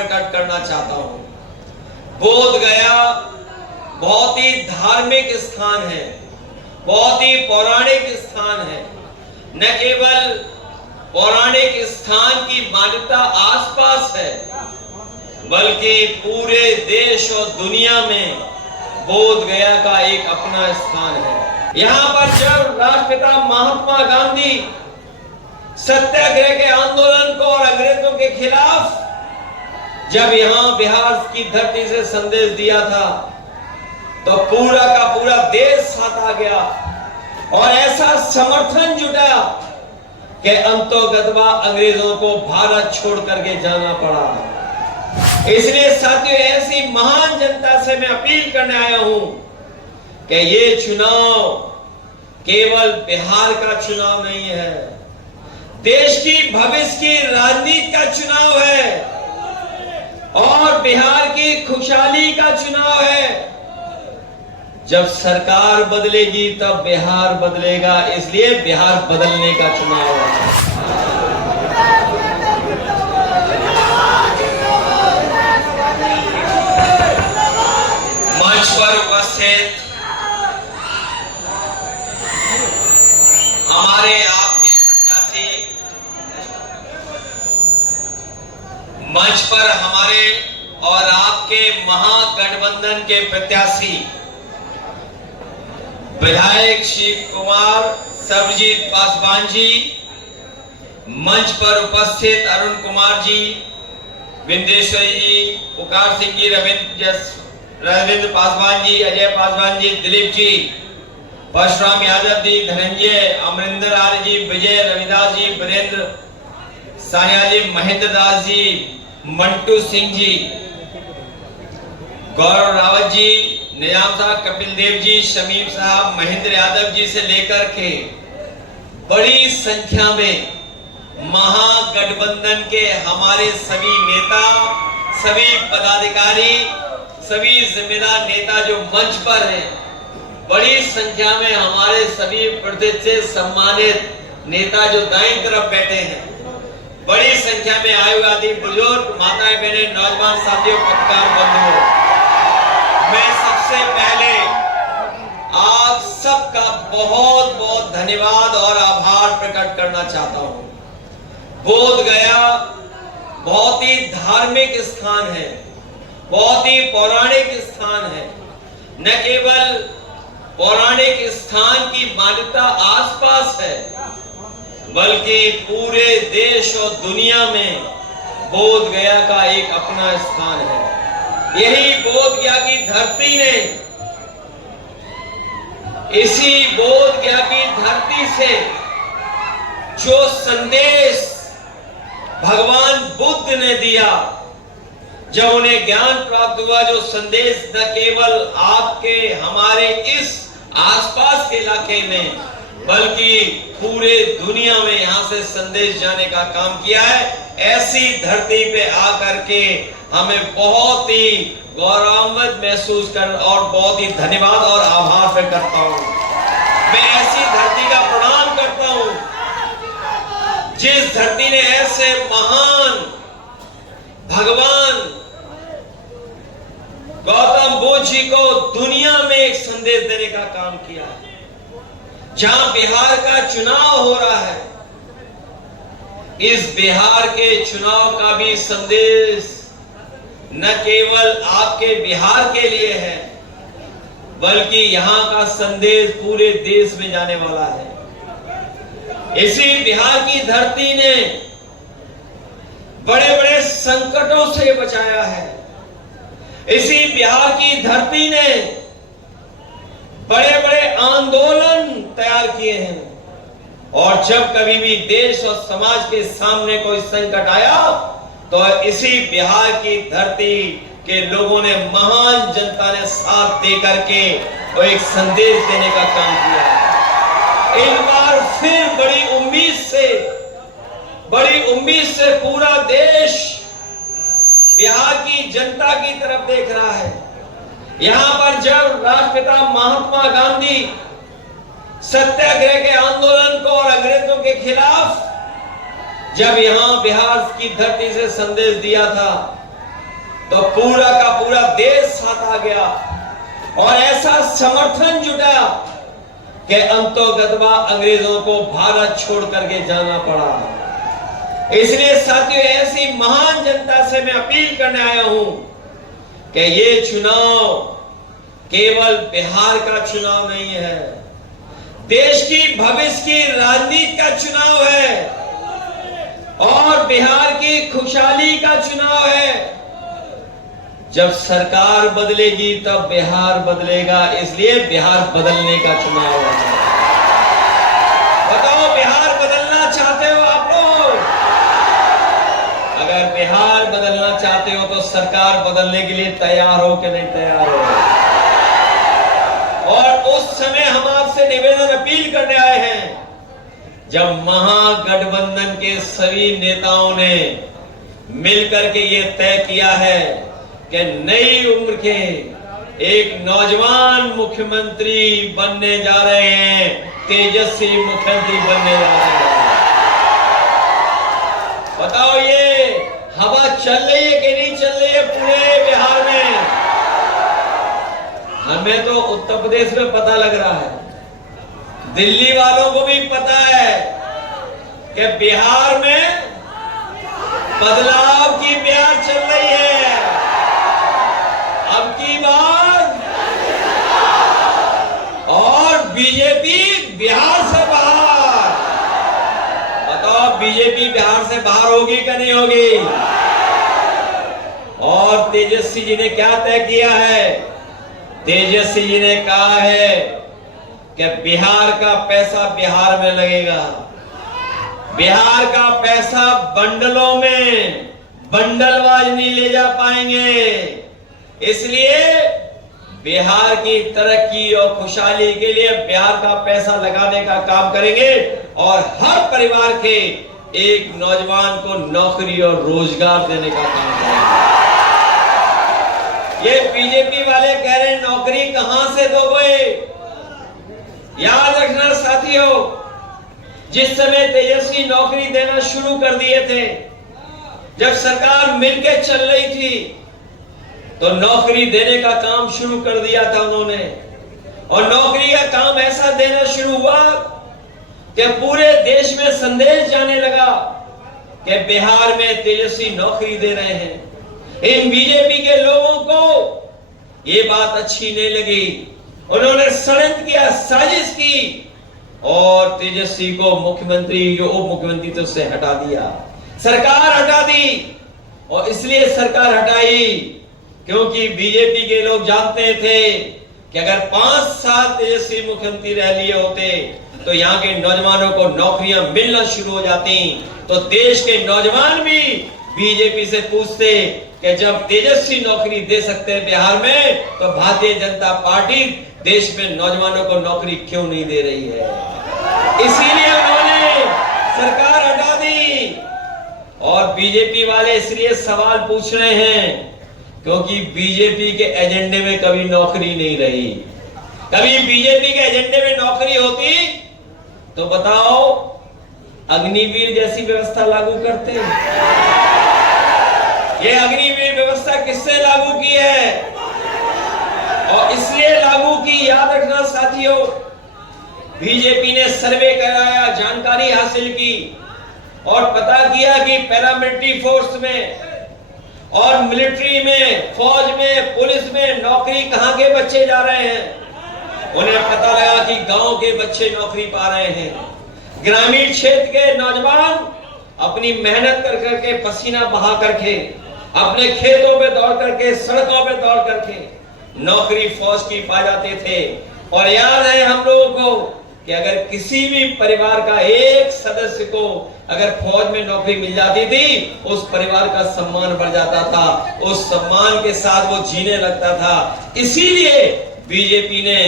प्रकट करना चाहता हूं। बोध गया बहुत ही धार्मिक स्थान है, बहुत ही पौराणिक स्थान है। न केवल पौराणिक स्थान की मान्यता आसपास है, बल्कि पूरे देश और दुनिया में बोध गया का एक अपना स्थान है। यहाँ पर जब राष्ट्रपिता महात्मा गांधी सत्याग्रह के आंदोलन को और अंग्रेजों के खिलाफ जब यहाँ बिहार की धरती से संदेश दिया था, तो पूरा का पूरा देश साथ आ गया और ऐसा समर्थन जुटा कि अंतोगत्वा अंग्रेजों को भारत छोड़ करके जाना पड़ा। इसलिए साथियों, ऐसी महान जनता से मैं अपील करने आया हूं कि ये चुनाव केवल बिहार का चुनाव नहीं है, देश की भविष्य की राजनीति का चुनाव है और बिहार की खुशहाली का चुनाव है। जब सरकार बदलेगी तब बिहार बदलेगा, इसलिए बिहार बदलने का चुनाव है। मंच पर उपस्थित हमारे आपके प्रत्याशी, मंच पर हमारे और आपके महागठबंधन के प्रत्याशी विधायक शिव कुमार सर्वजीत पासवान जी, मंच पर उपस्थित अरुण कुमार जी, विंदेश्वरी जी, पुकार सिंह जी, रविंद्र पासवान जी, अजय पासवान जी, दिलीप जी, परशुराम यादव जी, धनंजय, अमरिंदर आर्य जी, विजय रविदास जी, वीरेंद्र सानिया जी, महेंद्र दास जी, मंटू सिंह जी, गौरव रावत जी, निजाम साहब, कपिल देव जी, शमीम साहब, महेंद्र यादव जी से लेकर के बड़ी संख्या में महागठबंधन के हमारे सभी नेता, सभी पदाधिकारी, सभी जिम्मेदार नेता जो मंच पर हैं, बड़ी संख्या में हमारे सभी प्रतिष्ठित सम्मानित नेता जो दाईं तरफ बैठे हैं, बड़ी संख्या में आयुवादी बुजुर्ग, माताएं, बहनें, नौजवान साथियों, पत्रकार बंधुओं, मैं सबसे पहले आप सबका बहुत बहुत धन्यवाद और आभार प्रकट करना चाहता हूं। बोध गया बहुत ही धार्मिक स्थान है, बहुत ही पौराणिक स्थान है। न केवल पौराणिक स्थान की मान्यता आसपास है, बल्कि पूरे देश और दुनिया में बोध गया का एक अपना स्थान है। यही बोध गया की धरती ने, इसी बोध गया की धरती से जो संदेश भगवान बुद्ध ने दिया, जब उन्हें ज्ञान प्राप्त हुआ, जो संदेश न केवल आपके हमारे इस आसपास के इलाके में, बल्कि पूरे दुनिया में यहां से संदेश जाने का काम किया है। ऐसी धरती पे आकर के हमें बहुत ही गौरवान्वित महसूस कर और बहुत ही धन्यवाद और आभार व्यक्त करता हूं। मैं ऐसी धरती का प्रणाम करता हूं जिस धरती ने ऐसे महान भगवान गौतम बुद्ध जी को दुनिया में एक संदेश देने का काम किया है। जहां बिहार का चुनाव हो रहा है, इस बिहार के चुनाव का भी संदेश न केवल आपके बिहार के लिए है, बल्कि यहां का संदेश पूरे देश में जाने वाला है। इसी बिहार की धरती ने बड़े बड़े संकटों से बचाया है। इसी बिहार की धरती ने बड़े बड़े आंदोलन तैयार किए हैं, और जब कभी भी देश और समाज के सामने कोई संकट आया, तो इसी बिहार की धरती के लोगों ने, महान जनता ने साथ दे करके वो एक संदेश देने का काम किया। एक बार फिर बड़ी उम्मीद से पूरा देश बिहार की जनता की तरफ देख रहा है। यहां पर जब राष्ट्रपिता महात्मा गांधी सत्याग्रह के आंदोलन को और अंग्रेजों के खिलाफ जब यहां बिहार की धरती से संदेश दिया था, तो पूरा का पूरा देश साथ आ गया और ऐसा समर्थन जुटा कि अंतोगत्वा अंग्रेजों को भारत छोड़ करके जाना पड़ा। इसलिए साथियों, ऐसी महान जनता से मैं अपील करने आया हूं कि ये चुनाव केवल बिहार का चुनाव नहीं है, देश की भविष्य की राजनीति का चुनाव है और बिहार की खुशहाली का चुनाव है। जब सरकार बदलेगी तब बिहार बदलेगा, इसलिए बिहार बदलने का चुनाव है। बताओ, बिहार बदलना चाहते हो आप लोग? अगर बिहार बदलना चाहते हो तो सरकार बदलने के लिए तैयार हो कि नहीं तैयार हो? और उस समय हम आपसे निवेदन अपील करने आए हैं, जब महागठबंधन के सभी नेताओं ने मिलकर के ये तय किया है कि नई उम्र के एक नौजवान मुख्यमंत्री बनने जा रहे हैं, तेजस्वी मुख्यमंत्री बनने जा रहे हैं। बताओ, ये हवा चल रही है कि नहीं चल रही है पूरे बिहार में? हमें तो उत्तर प्रदेश में पता लग रहा है, दिल्ली वालों को भी पता है कि बिहार में बदलाव की प्यार चल रही है। अब की बात, और बीजेपी बिहार से बाहर। बताओ, बीजेपी बिहार से बाहर होगी कि नहीं होगी? और तेजस्वी जी ने क्या तय किया है? तेजस्वी जी ने कहा है कि बिहार का पैसा बिहार में लगेगा, बिहार का पैसा बंडलों में बंडलवाज नहीं ले जा पाएंगे। इसलिए बिहार की तरक्की और खुशहाली के लिए बिहार का पैसा लगाने का काम करेंगे और हर परिवार के एक नौजवान को नौकरी और रोजगार देने का काम करेंगे। ये बीजेपी वाले कह रहे हैं नौकरी कहां से दोगे? याद रखना साथियों, जिस समय तेजस्वी नौकरी देना शुरू कर दिए थे, जब सरकार मिलकर चल रही थी, तो नौकरी देने का काम शुरू कर दिया था उन्होंने। और नौकरी का काम ऐसा देना शुरू हुआ कि पूरे देश में संदेश जाने लगा कि बिहार में तेजस्वी नौकरी दे रहे हैं। इन बीजेपी के लोगों को ये बात अच्छी नहीं लगी, उन्होंने षड्यंत्र किया, साजिश की और तेजस्वी को मुख्यमंत्री, जो उप मुख्यमंत्री थे, उससे हटा दिया, सरकार हटा दी। और इसलिए सरकार हटाई क्योंकि बीजेपी के लोग जानते थे कि अगर 5 साल तेजस्वी मुख्यमंत्री रह लिए होते तो यहाँ के नौजवानों को नौकरियां मिलना शुरू हो जाती, तो देश के नौजवान भी बीजेपी से पूछते कि जब तेजस्वी नौकरी दे सकते हैं बिहार में, तो भारतीय जनता पार्टी देश में नौजवानों को नौकरी क्यों नहीं दे रही है? इसीलिए उन्होंने सरकार हटा दी। और बीजेपी वाले इसलिए सवाल पूछ रहे हैं क्योंकि बीजेपी के एजेंडे में कभी नौकरी नहीं रही। कभी बीजेपी के एजेंडे में नौकरी होती तो बताओ, अग्निवीर जैसी व्यवस्था लागू करते? ये अग्निवीर व्यवस्था किससे लागू की है? और इसलिए लागू की, याद रखना साथियों, बीजेपी ने सर्वे कराया, जानकारी हासिल की और पता किया कि पैरामिलिट्री फोर्स में और मिलिट्री में, फौज में, पुलिस में नौकरी कहां के बच्चे जा रहे हैं। उन्हें पता लगा कि गांव के बच्चे नौकरी पा रहे हैं, ग्रामीण क्षेत्र के नौजवान अपनी मेहनत कर करके, पसीना बहा करके, अपने खेतों पे दौड़ करके, सड़कों पे दौड़ करके नौकरी फौज की पा जाते थे। और याद है हम लोगों को कि अगर किसी भी परिवार का एक सदस्य को अगर फौज में नौकरी मिल जाती थी, उस परिवार का सम्मान बढ़ जाता था, उस सम्मान के साथ वो जीने लगता था। इसीलिए बीजेपी ने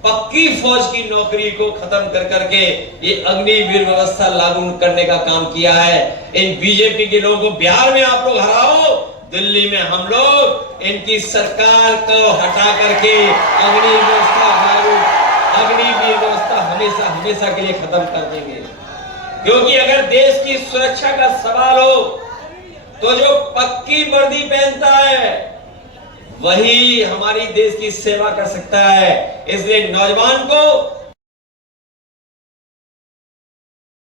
पक्की फौज की नौकरी को खत्म कर करके ये अग्निवीर व्यवस्था लागू करने का काम किया है। इन बीजेपी के लोगों को बिहार में आप लोग हराओ, दिल्ली में हम लोग इनकी सरकार को हटा करके अग्निवीर व्यवस्था हमेशा हमेशा के लिए खत्म कर देंगे। क्योंकि अगर देश की सुरक्षा का सवाल हो तो जो पक्की वर्दी पहनता है वही हमारी देश की सेवा कर सकता है। इसलिए नौजवान को